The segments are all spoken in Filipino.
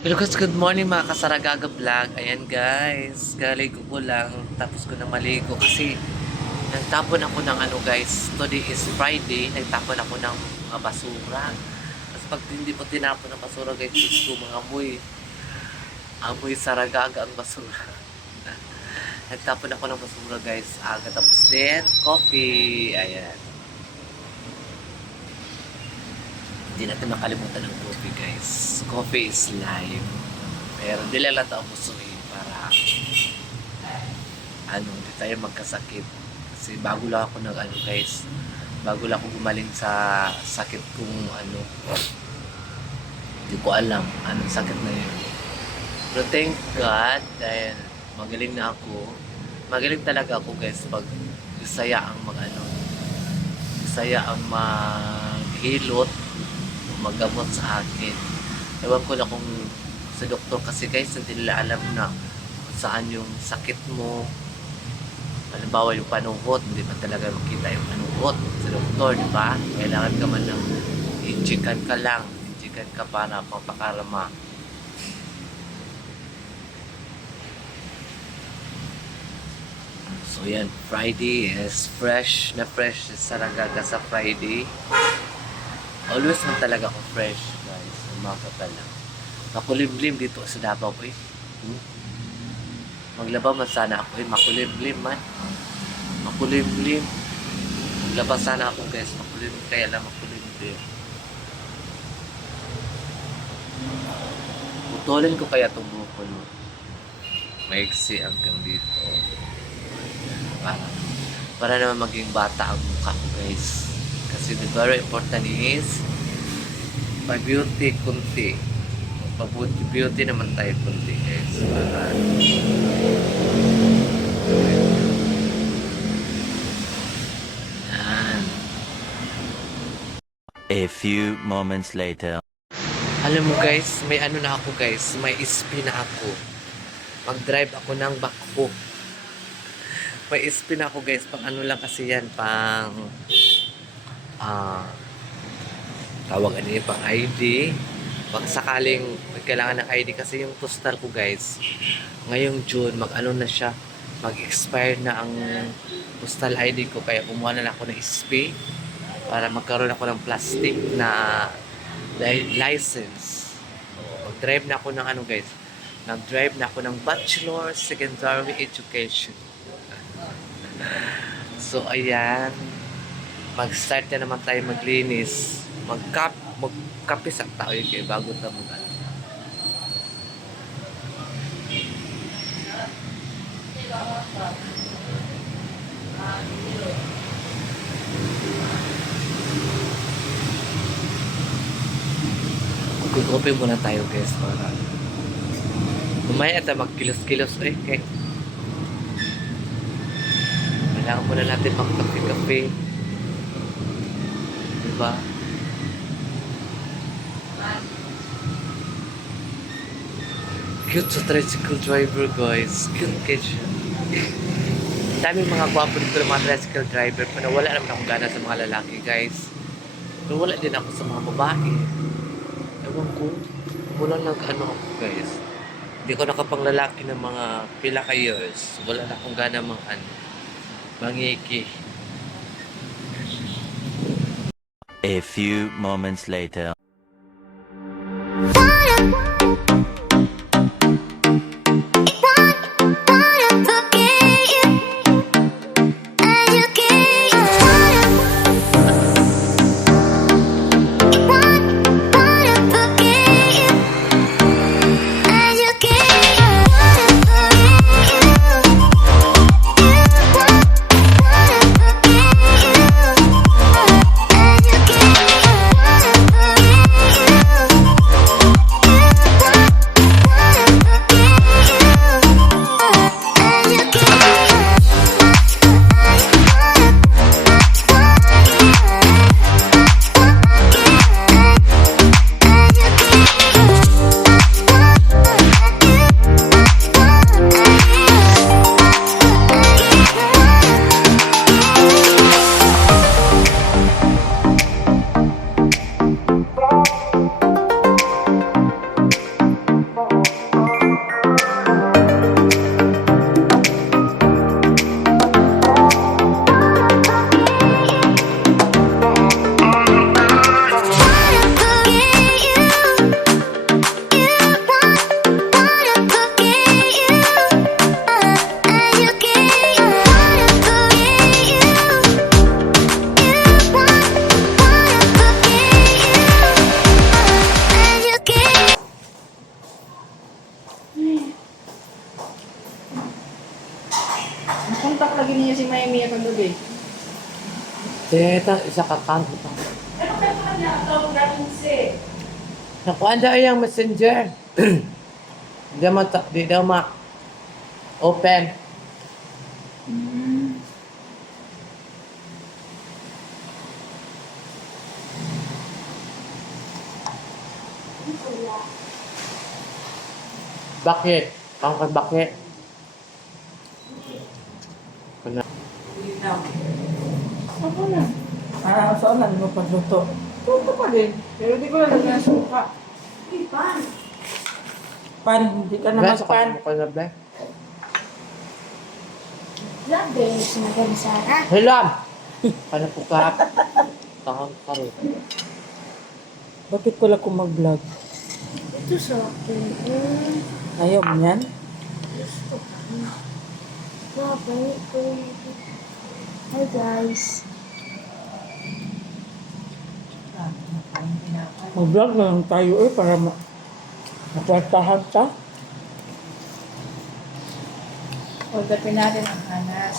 Hello guys, good morning mga kasaragaga vlog. Ayan guys, galigo ko lang. Tapos ko na maligo kasi nagtapon ako ng ano guys. Today is Friday, nagtapon ako ng mga basura. Tapos pag hindi po tinapon ng basura guys, gusto mga amoy saragaga ang basura. Nagtapon ako ng basura guys. Aga tapos din, coffee. Ayan. Hindi natin makalimutan ng coffee guys. Coffee is life. Pero hindi lang natin abusuin para hindi tayo magkasakit. Kasi bago lang ako guys. Bago lang ako gumaling sa sakit kong hindi ko alam anong sakit na yun. Pero thank God dahil magaling na ako. Magaling talaga ako guys pag isaya ang isaya ang maghilot magamot sa akin. Ewan ko na kung sa doktor kasi guys, hindi nila alam na kung saan yung sakit mo. Halimbawa yung panuhot, hindi pa talaga makita yung panuhot sa doktor, di ba? Kailangan ka man ng injikan ka para mapakarama. So yan, Friday is fresh Saragaga sa Friday. Always man talaga ako fresh, guys. Umaga pa lang. Makulimlim dito sa Davao ko eh. Maglaba man sana ako eh. Makulimlim man. Makulimlim. Maglaba sana ako guys. Makulimlim. Kaya lang makulimlim. Putulin ko kaya itong buko no. Maiksi hanggang dito. Para naman maging bata ang mukha ko guys. Kasi the very important is pag-beauty kunti. Pag-beauty naman tayo kunti guys. Yan. A few moments later. Alam mo guys, may na ako guys. May SP na ako. Mag-drive ako ng backhoe. May SP na ako guys. Pang lang kasi yan. Tawag pang ID. Pag sakaling kailangan ng ID kasi yung postal ko guys ngayong June na siya, mag-expire na ang postal ID ko, kaya kumuha na ako ng SP para magkaroon ako ng plastic na license. Mag-drive na ako ng guys, nag-drive na ako ng Bachelor Secondary Education. So ayan, mag-start na naman tayo maglinis. Magkape sa tao yun kayo bago na Mag-coffee muna tayo guys para mamaya tayo magkilos-kilos kaya kailangan muna natin magkape-kape, diba? Cute sa tricycle driver guys. Cute siya. Daming mga gwapo dito ng mga tricycle driver. Pero wala naman akong gana sa mga lalaki guys. Pero wala din ako sa mga babae. Ewan ko. Wala ako guys. Hindi ko nakapanglalaki ng mga pila ka years. Wala na akong gana mga mangiki. A few moments later. Ito, isa ka kanto pa. Ano kayo pa niya ang galing si? Nakuha daw yung messenger. Di daw open. Bakit? Ang bakit? Ano? Ako na. Saan lang mo pagluto? Tuto pa din. Pero di ko na lagyan ng suka. Pan. Pan, hindi ka naman Bes, pan. ako na ba? Grabe, sinabi Sarah. Hilam! Ano po ka? Tahang ka rin. Bakit wala kong mag-vlog? Ito sa akin. Ayaw mo yan? Gusto ka. Mabay ko. Hi guys. Mag-vlog na lang tayo para makwartahan ka. Hold upin natin ang hanas.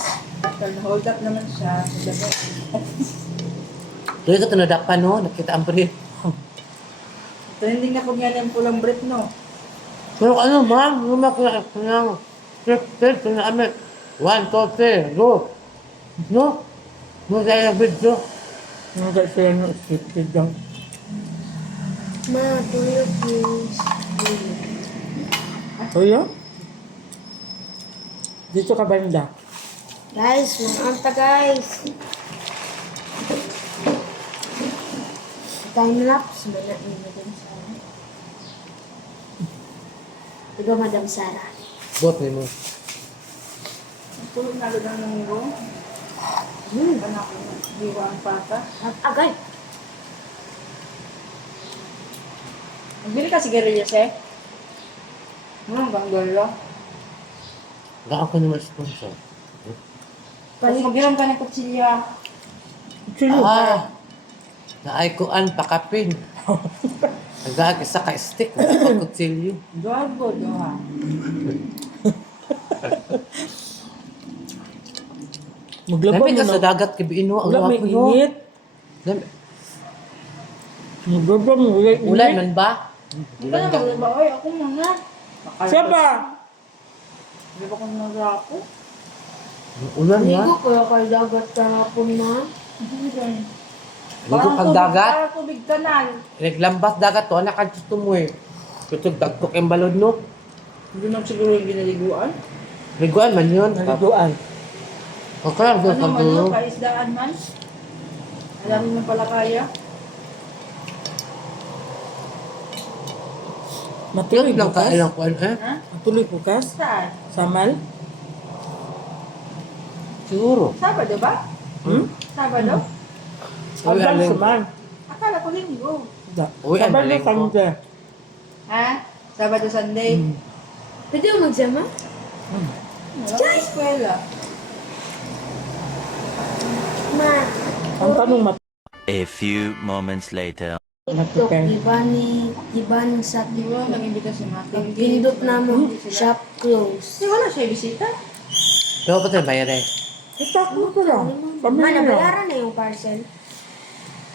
Hold up naman siya. Doon ito tinadak pa, no? Nakita ang pari. Trending na po yan yung pulang brief, no? Pero ano, ma'am? Lumakla ka ng scripted na namin. 1, 2, 3, go! No? No, dahil ang video. Hindi siya ng scripted lang. Ma, tuyo please. Kuya? Dito ka banda. Guys, mananta guys. Time lapse. Mana ni Madam Sarah. Diba Madam Sarah? Bot ni mo. Tulog na lang ng muro. Anak ko, diwa ang pata. Agay. Magbili ka sigarilyas eh. Hanggang dolo. Gaan ko naman sponsor. Tapos magiram ka ng kutsilya. Sino? Naay ko an pakapin. Nagdahag isa ka stick. Pagkutsilyo. Gago, doha. Maglabang Lamig ka mo sa na. dagat kibiino. Ang Wala, may wapo, no? init. Maglabang mo. Wala init. Ulan man ba? Hindi ka na maglaba. Oy, ako mga. Siya ba? Hindi ba kung nag-ako? Ulan Ligo man. ko kay dagat kahapon ma. Ligo kang dagat. Parang tubig kanal. Naglambas dagat to. Anak ang gusto mo eh. Tutog dagkok yung balod, no? Hindi naman siguro yung ginaliguan. Liguan man yun. Naliguan. Okay lang doon Ano pag man yun, dulo. kaisdaan man. Alam mo pala kaya. Matuloy Tulog lang ka bukas. ilang kuan eh. Ha? Matuloy bukas. Saan? Samal. Siguro. Sabado ba? Hmm? Sabado? Uy, Abang aling. saman. Akala ko linggo. Uy, ang Sabado galing ko. Sunday. Ha? Sabado, Sunday? Pwede mo magsama? Wala sa eskwela. Ma. Ang tanong A few moments later. TikTok, iba ni sa Di ba TikTok. nag-imbita si Maki? Pindot na mo, shop close. Di wala siya bisita? Pero pa tayo bayar eh. Itakbo ko lang. Ma, Pamilya. nabayaran na yung parcel.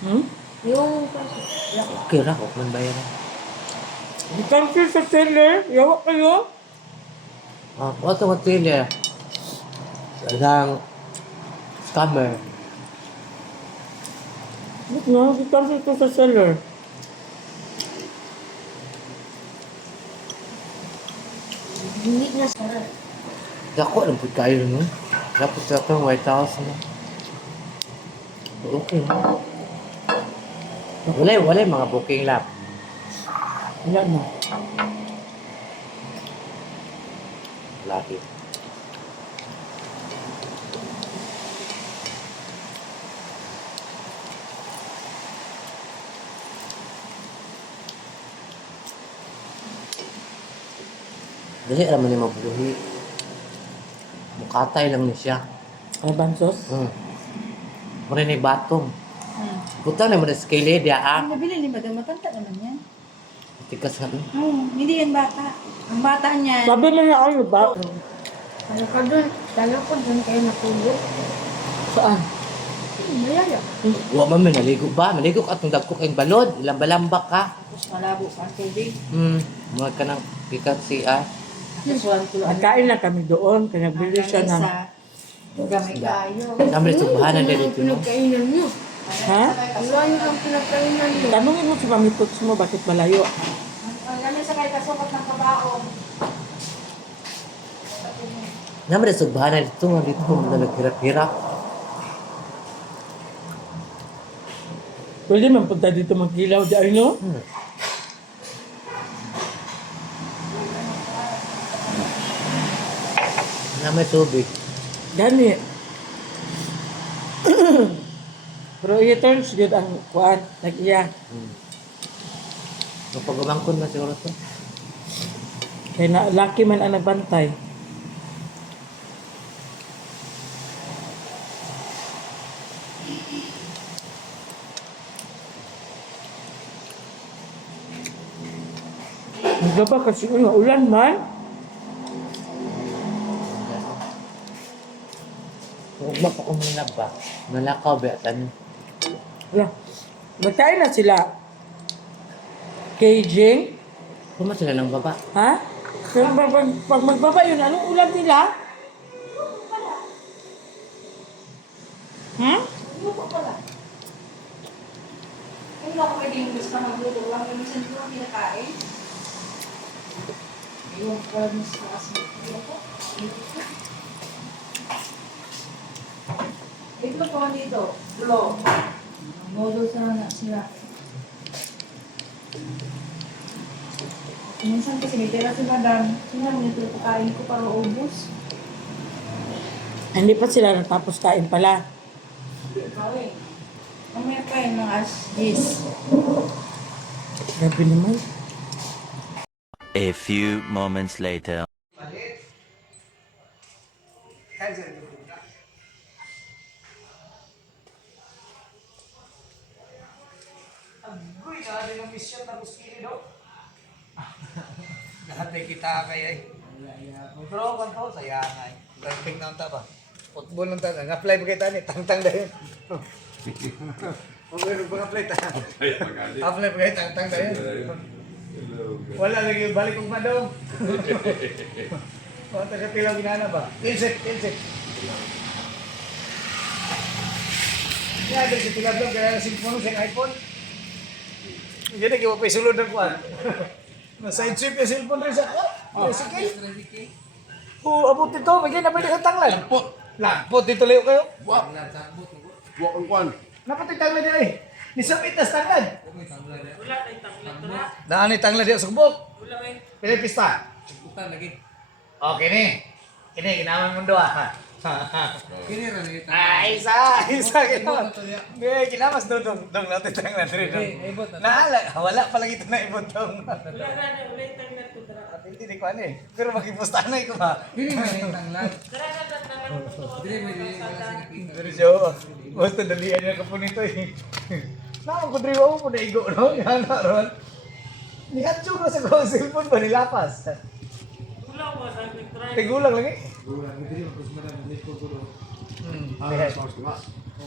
Hmm? Yung parcel. Okay ra, huwag man bayar eh. Cancel sa seller. Yawa kayo. What ang hotel eh? Isang scammer. Ba't nga? I-cancel ko sa seller. Hindi na sarap. Dako lang po kayo, no? Dapat sa itong White House, no? Okay. Wala yung mga booking lab. Wala na. Lagi. Dali naman yung mabuhi. Mukatay lang ni siya. Ay, bansos? Muna ni batong. Butang na mo na scale dia ah. Ang nabili ni Madam, matanda naman yan. Tikas ka. Hindi yan bata. Ang bata niya. Sabi mo na ano ba? Kala ka dun kayo natulog. Saan? Mayaya. Wa man man naligo ba? Maligo ka atong dagko kayong balod. Lamba-lamba ka. Tapos malabo pa ang tubig. Mga ka ng pikat siya. Tapos walang tuloy. Nagkain lang kami doon, kaya nagbili siya ng... Gamay kayo. Namin subahanan din dito no. Pinagkainan nyo. Ha? Wala nyo ang pinagkainan nyo. Tanungin mo si Mami Puts mo, bakit malayo? Ang gamay sa kay kasukot ng kabaong. Namin subahanan dito. Dito na naghirap-hirap. Pwede man punta dito magkilaw di ano? Namin tubig. Gani. Pero i-turns yun ang kuan, nag-iya. Kapag-umangkon na siguro to. Kaya na, lucky man ang nagbantay. Magaba kasi ulan man. Huwag mo pa kumunab ba? Nalakaw ba tan? Wala. Magkain na sila. Caging. Kuma sila ng baba. Ha? Pero pag magbaba yun, anong ulam nila? Hmm? Kung ako pwedeng gusto magluto lang, yung minsan ko ang kinakain. Yung pala mas kasi ito po dito, ulo. Noodles na sila. Minsan kasi may tira si madam, sinabi nito pakain ko para ubos. Hindi pa sila natapos kain pala. Ikaw eh. Mamaya pa yung mga asgis. Grabe naman. A few moments later. Uy, nari ng mission na muskili do. Lahat ay kita kaya eh. Pero kan to saya nga. Perfect na unta ba? Football nang tan. Apply ba kay tani tangtang dayon. Okay, mag-apply ta. Apply ba kay tangtang dayon. Wala lagi balik kong madong. Wala ta tilaw ginana ba? Insect. Ya, ada si tiga blog kaya cellphone sa iPhone. Jadi kita pa isulod ng kuan. Na side sweep yung cellphone rin sa tricycle. Abot dito, bigyan na pwede kang tanglan. Lampot dito liyo kayo. Wa ang kwan. Napot yung tanglan niya eh. Nisapit na tanglan. Daan ni tanglan diya sa kubok. Pili pista. Okay ni. Kini ginaman mundo ah. Kini ra ni Isa ginaman. Be ginamas dong natin tanglan rin. Naala, wala pa lang ito na ibon dong. Hindi di ko ano eh. Pero makipusta na ko ba? Pero siya, basta dalian niya ka po nito eh. Nakang kudriwa mo po na igo, no? Yan na ron. Nihatso ko sa kong cellphone ba nilapas? Tigulang lagi.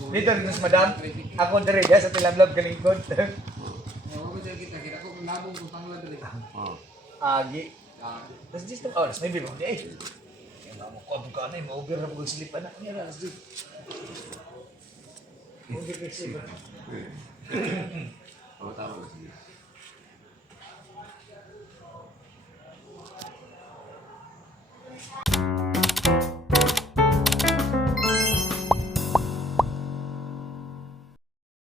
Dito rin sa madam. Ako diri ya sa Tilamlab galingkod. Agi. Tapos just to, oh, maybe mo. Eh. Kaya mo ko ka na, ma-over na mag-sleep na. Yan na, let's do. Oh, tama na sige.